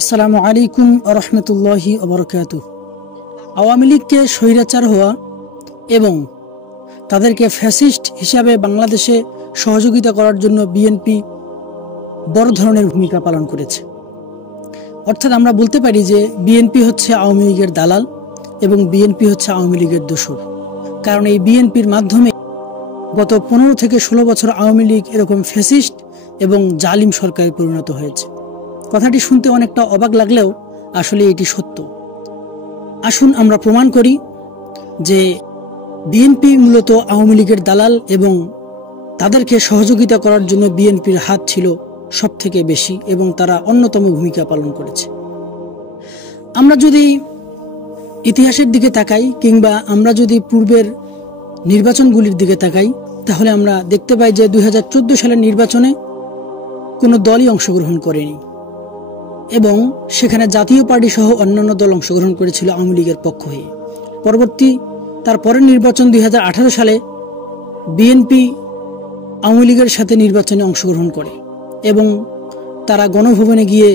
আসসালামু আলাইকুম রহমতুল্লাহি ওবরকাতুহ। আওয়ামী লীগকে স্বৈরাচার হওয়া এবং তাদেরকে ফ্যাসিস্ট হিসাবে বাংলাদেশে সহযোগিতা করার জন্য বিএনপি বড় ধরনের ভূমিকা পালন করেছে। অর্থাৎ আমরা বলতে পারি যে বিএনপি হচ্ছে আওয়ামী লীগের দালাল এবং বিএনপি হচ্ছে আওয়ামী লীগের দোসর। কারণ এই বিএনপির মাধ্যমে গত 15 থেকে 16 বছর আওয়ামী লীগ এরকম ফ্যাসিস্ট এবং জালিম সরকারে পরিণত হয়েছে। কথাটি শুনতে অনেকটা অবাক লাগলেও আসলে এটি সত্য। আসুন আমরা প্রমাণ করি যে বিএনপি মূলত আওয়ামী লীগের দালাল এবং তাদেরকে সহযোগিতা করার জন্য বিএনপির হাত ছিল সব থেকে বেশি এবং তারা অন্যতম ভূমিকা পালন করেছে। আমরা যদি ইতিহাসের দিকে তাকাই কিংবা আমরা যদি পূর্বের নির্বাচনগুলির দিকে তাকাই তাহলে আমরা দেখতে পাই যে 2014 সালের নির্বাচনে কোনো দলই অংশগ্রহণ করেনি এবং সেখানে জাতীয় পার্টি সহ অন্যান্য দল অংশগ্রহণ করেছিল আওয়ামী লীগের পক্ষ হয়ে। তার পরের নির্বাচন 2018 সালে বিএনপি আওয়ামী লীগের সাথে নির্বাচনে অংশগ্রহণ করে এবং তারা গণভবনে গিয়ে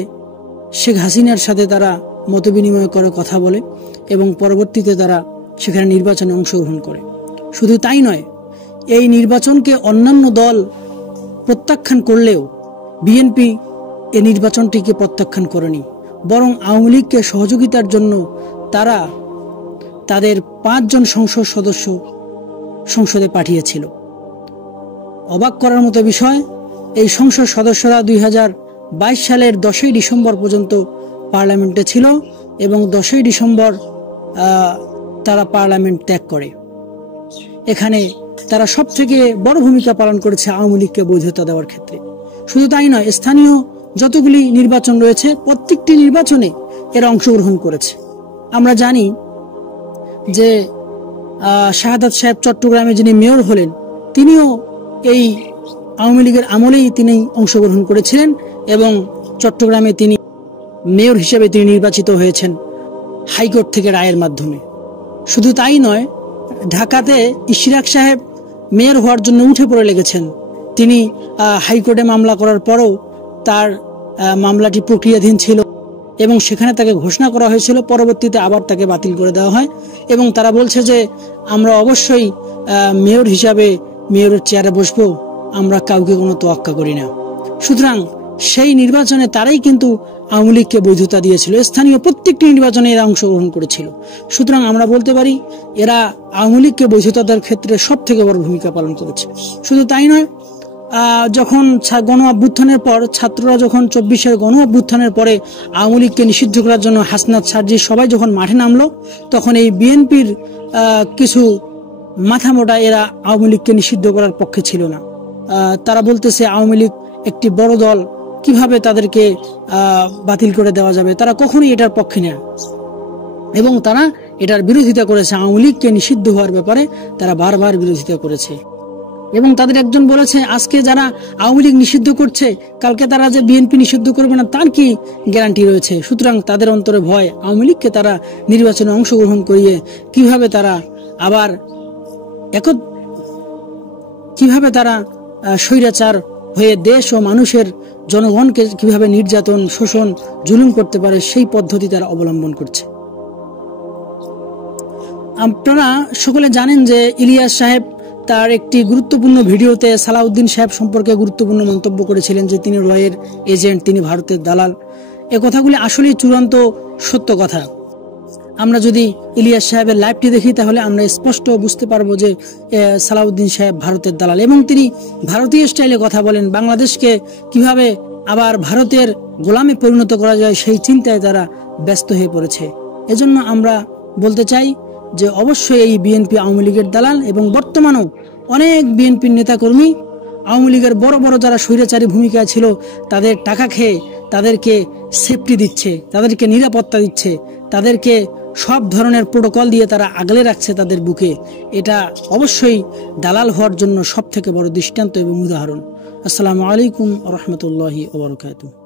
শেখ হাসিনার সাথে তারা মতবিনিময় করে কথা বলে এবং পরবর্তীতে তারা সেখানে নির্বাচনে অংশগ্রহণ করে। শুধু তাই নয়, এই নির্বাচনকে অন্যান্য দল প্রত্যাখ্যান করলেও বিএনপি এই নির্বাচনটিকে প্রত্যাখ্যান করেনি, বরং আওয়ামী লীগকে সহযোগিতার জন্য তারা তাদের 5 জন সংসদ সদস্য সংসদে পাঠিয়েছিল। অবাক করার মতো বিষয়, এই সংসদ সদস্যরা 2022 সালের 10ই ডিসেম্বর পর্যন্ত পার্লামেন্টে ছিল এবং 10ই ডিসেম্বর তারা পার্লামেন্ট ত্যাগ করে। এখানে তারা সব থেকে বড় ভূমিকা পালন করেছে আওয়ামী লীগকে বৈধতা দেওয়ার ক্ষেত্রে। শুধু তাই নয়, স্থানীয় যতগুলি নির্বাচন রয়েছে প্রত্যেকটি নির্বাচনে এরা অংশগ্রহণ করেছে। আমরা জানি যে শাহাদাত সাহেব চট্টগ্রামে যিনি মেয়র হলেন তিনিও এই আওয়ামী লীগের আমলেই তিনি অংশগ্রহণ করেছিলেন এবং চট্টগ্রামে তিনি মেয়র হিসেবে তিনি নির্বাচিত হয়েছেন হাইকোর্ট থেকে রায়ের মাধ্যমে। শুধু তাই নয়, ঢাকাতে ইশরাক সাহেব মেয়র হওয়ার জন্য উঠে পড়ে লেগেছেন। তিনি হাইকোর্টে মামলা করার পরও তার মামলাটি প্রক্রিয়াধীন ছিল এবং সেখানে তাকে ঘোষণা করা হয়েছিল, পরবর্তীতে আবার তাকে বাতিল করে দেওয়া হয় এবং তারা বলছে যে আমরা অবশ্যই মেয়র হিসাবে মেয়রের চেয়ারে বসবো, আমরা কাউকে কোনো তোয়াক্কা করি না। সুতরাং সেই নির্বাচনে তারাই কিন্তু আওয়ামী লীগকে বৈধতা দিয়েছিল, স্থানীয় প্রত্যেকটি নির্বাচনে এরা অংশগ্রহণ করেছিল। সুতরাং আমরা বলতে পারি এরা আওয়ামী লীগকে বৈধতা দেওয়ার ক্ষেত্রে সব থেকে বড় ভূমিকা পালন করেছে। শুধু তাই নয়, যখন গণ অভ্যুত্থানের পর ছাত্ররা যখন 24-এর গণ অভ্যুত্থানের পরে আওয়ামী লীগকে নিষিদ্ধ করার জন্য হাসনাত সার্জি সবাই যখন মাঠে নামলো, তখন এই বিএনপির কিছু মাথা মোটা এরা আওয়ামী লীগকে নিষিদ্ধ করার পক্ষে ছিল না। তারা বলতেছে আওয়ামী লীগ একটি বড় দল, কিভাবে তাদেরকে বাতিল করে দেওয়া যাবে, তারা কখনোই এটার পক্ষে নেয় এবং তারা এটার বিরোধিতা করেছে। আওয়ামী লীগকে নিষিদ্ধ হওয়ার ব্যাপারে তারা বারবার বিরোধিতা করেছে এবং তাদের একজন বলেছে আজকে যারা আওয়ামী লীগ নিষিদ্ধ করছে কালকে তারা যে বিএনপি নিষিদ্ধ করবে না তার কি গ্যারান্টি রয়েছে। সুতরাং তাদের অন্তরে ভয়, আওয়ামী লীগকে তারা নির্বাচনে অংশগ্রহণ করিয়ে কিভাবে তারা আবার কিভাবে তারা স্বৈরাচার হয়ে দেশ ও মানুষের জনগণকে কিভাবে নির্যাতন, শোষণ, জুলুম করতে পারে সেই পদ্ধতি তারা অবলম্বন করছে। আপনারা সকলে জানেন যে ইলিয়াস সাহেব তার একটি গুরুত্বপূর্ণ ভিডিওতে সালাউদ্দিন সাহেব সম্পর্কে গুরুত্বপূর্ণ মন্তব্য করেছিলেন যে তিনি রয়ের এজেন্ট, তিনি ভারতের দালাল। এ কথাগুলি আসলেই চূড়ান্ত সত্য কথা। আমরা যদি ইলিয়াস সাহেবের লাইভটি দেখি তাহলে আমরা স্পষ্ট বুঝতে পারবো যে সালাউদ্দিন সাহেব ভারতের দালাল এবং তিনি ভারতীয় স্টাইলে কথা বলেন। বাংলাদেশকে কিভাবে আবার ভারতের গোলামে পরিণত করা যায় সেই চিন্তায় তারা ব্যস্ত হয়ে পড়েছে। এজন্য আমরা বলতে চাই যে অবশ্যই এই বিএনপি আওয়ামী লীগের দালাল এবং বর্তমানেও অনেক বিএনপির নেতাকর্মী আওয়ামী লীগের বড় বড় যারা স্বৈরাচারী ভূমিকায় ছিল তাদের টাকা খেয়ে তাদেরকে সেফটি দিচ্ছে, তাদেরকে নিরাপত্তা দিচ্ছে, তাদেরকে সব ধরনের প্রোটোকল দিয়ে তারা আগলে রাখছে তাদের বুকে। এটা অবশ্যই দালাল হওয়ার জন্য সব থেকে বড় দৃষ্টান্ত এবং উদাহরণ। আসসালামু আলাইকুম রহমতুল্লাহি ওয়া বারাকাতুহু।